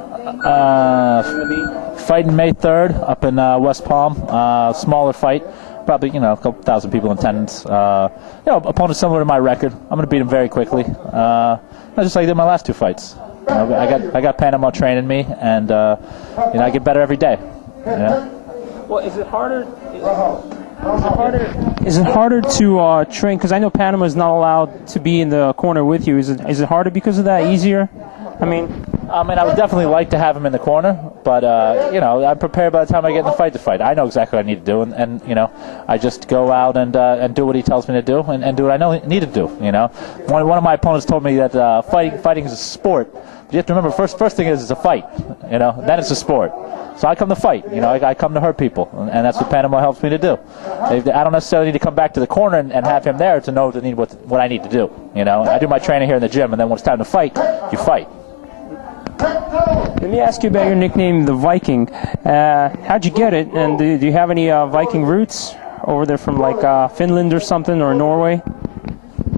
for? Fighting May 3rd up in West Palm. Smaller fight. Probably, a couple thousand people in attendance. Opponent similar to my record. I'm going to beat him very quickly. Just like I did my last two fights. I got Panama training me, and I get better every day. Yeah. Well, is it harder to train? Because I know Panama is not allowed to be in the corner with you. Is it harder because of that? Easier? I would definitely like to have him in the corner, but I'm prepared by the time I get in the fight to fight. I know exactly what I need to do, and I just go out and do what he tells me to do, and do what I know I need to do. One of my opponents told me that fighting is a sport. But you have to remember, first thing is it's a fight. Then it's a sport. So I come to fight. I come to hurt people, and that's what Panama helps me to do. I don't necessarily need to come back to the corner and have him there to know what I need to do. I do my training here in the gym, and then when it's time to fight, you fight. Let me ask you about your nickname, the Viking. How'd you get it, and do you have any Viking roots over there from Finland or something, or Norway?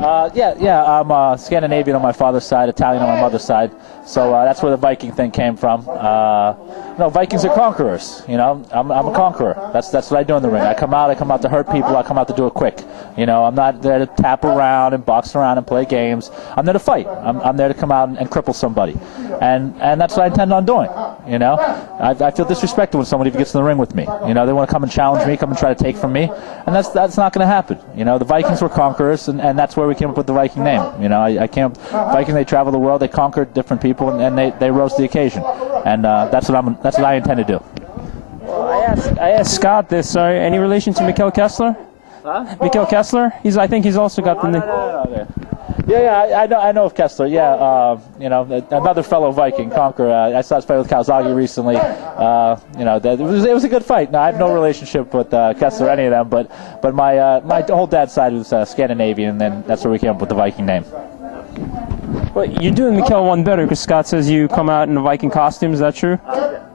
I'm Scandinavian on my father's side, Italian on my mother's side, so that's where the Viking thing came from. Vikings are conquerors. I'm a conqueror. That's what I do in the ring. I come out to hurt people. I come out to do it quick. I'm not there to tap around and box around and play games. I'm there to fight. I'm there to come out and cripple somebody, and that's what I intend on doing. I feel disrespected when somebody gets in the ring with me. They want to come and challenge me, come and try to take from me, and that's not going to happen. The Vikings were conquerors, and that's where we came up with the Viking name. Viking. They travel the world. They conquered different people, and they rose to the occasion, and that's what I intend to do. Well, I asked Scott this. Any relation to Mikkel Kessler? Huh? Mikkel Kessler? I think he's also got the name. No. Yeah, I know of Kessler. Yeah, another fellow Viking conqueror. I saw his fight with Calzaghe recently. It was a good fight. No, I have no relationship with Kessler or any of them, but my whole dad's side was Scandinavian, and then that's where we came up with the Viking name. Well, you're doing Mikkel one better because Scott says you come out in a Viking costume. Is that true?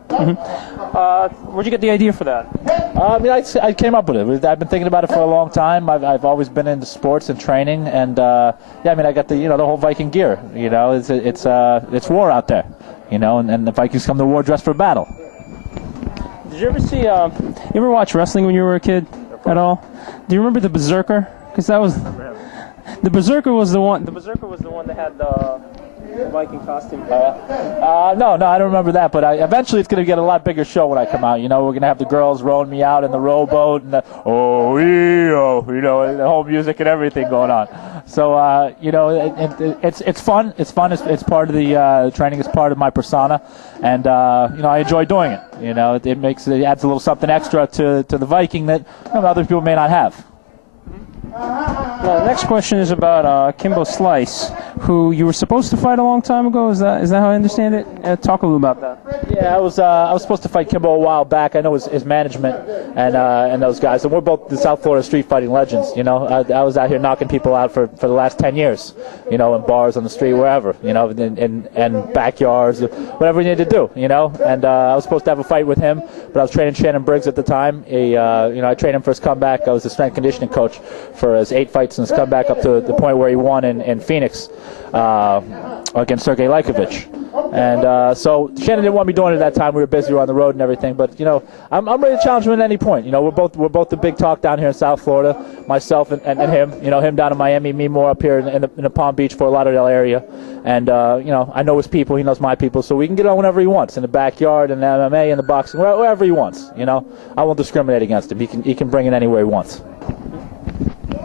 Where'd you get the idea for that? I came up with it. I've been thinking about it for a long time. I've always been into sports and training, and I got the the whole Viking gear. It's war out there, and the Vikings come to war dressed for battle. Did you ever see? You ever watch wrestling when you were a kid at all? Do you remember the Berserker? Because that was the Berserker was the one. The Berserker was the one that had the Viking costume. No, I don't remember that. But eventually, it's going to get a lot bigger show when I come out. We're going to have the girls rowing me out in the rowboat and the the whole music and everything going on. So it's fun. It's fun. It's part of the training. It's part of my persona, and I enjoy doing it. It adds a little something extra to the Viking that other people may not have. Well, the next question is about Kimbo Slice, who you were supposed to fight a long time ago. Is that how I understand it? Talk a little about that. Yeah, I was supposed to fight Kimbo a while back. I know his management and those guys, and we're both the South Florida street fighting legends. I was out here knocking people out for the last 10 years. In bars, on the street, wherever. In backyards, whatever we needed to do. And I was supposed to have a fight with him, but I was training Shannon Briggs at the time. I trained him for his comeback. I was the strength conditioning coach for his 8 fights and his comeback up to the point where he won in Phoenix against Sergey Likovich. And so Shannon didn't want me doing it at that time. We were busy, we were on the road and everything. But I'm ready to challenge him at any point. We're both the big talk down here in South Florida. Myself and him. Him down in Miami, me more up here in the Palm Beach, Fort Lauderdale area. And I know his people. He knows my people. So we can get on whenever he wants, in the backyard, in the MMA, in the boxing, wherever he wants. I won't discriminate against him. He can bring it anywhere he wants.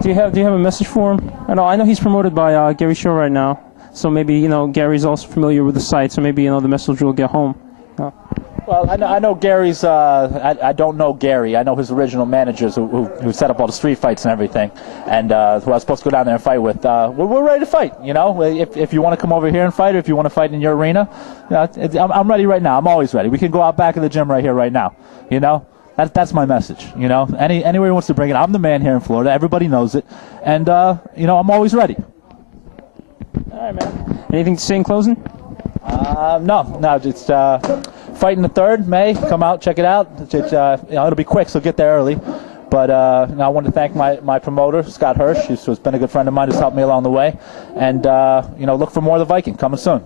Do you have a message for him? I know he's promoted by Gary Shaw right now, so maybe Gary's also familiar with the site, so maybe the message will get home. Well, I know Gary's. I don't know Gary. I know his original managers who set up all the street fights and everything, and who I was supposed to go down there and fight with. We're ready to fight. If you want to come over here and fight, or if you want to fight in your arena, I'm ready right now. I'm always ready. We can go out back in the gym right here, right now. That's my message. Anywhere he wants to bring it. I'm the man here in Florida. Everybody knows it, and I'm always ready. All right, man. Anything to say in closing? No. Just fighting the 3rd May. Come out, check it out. It'll be quick, so get there early. But I want to thank my promoter, Scott Hirsch, who's been a good friend of mine, who's helped me along the way. And look for more of the Viking coming soon.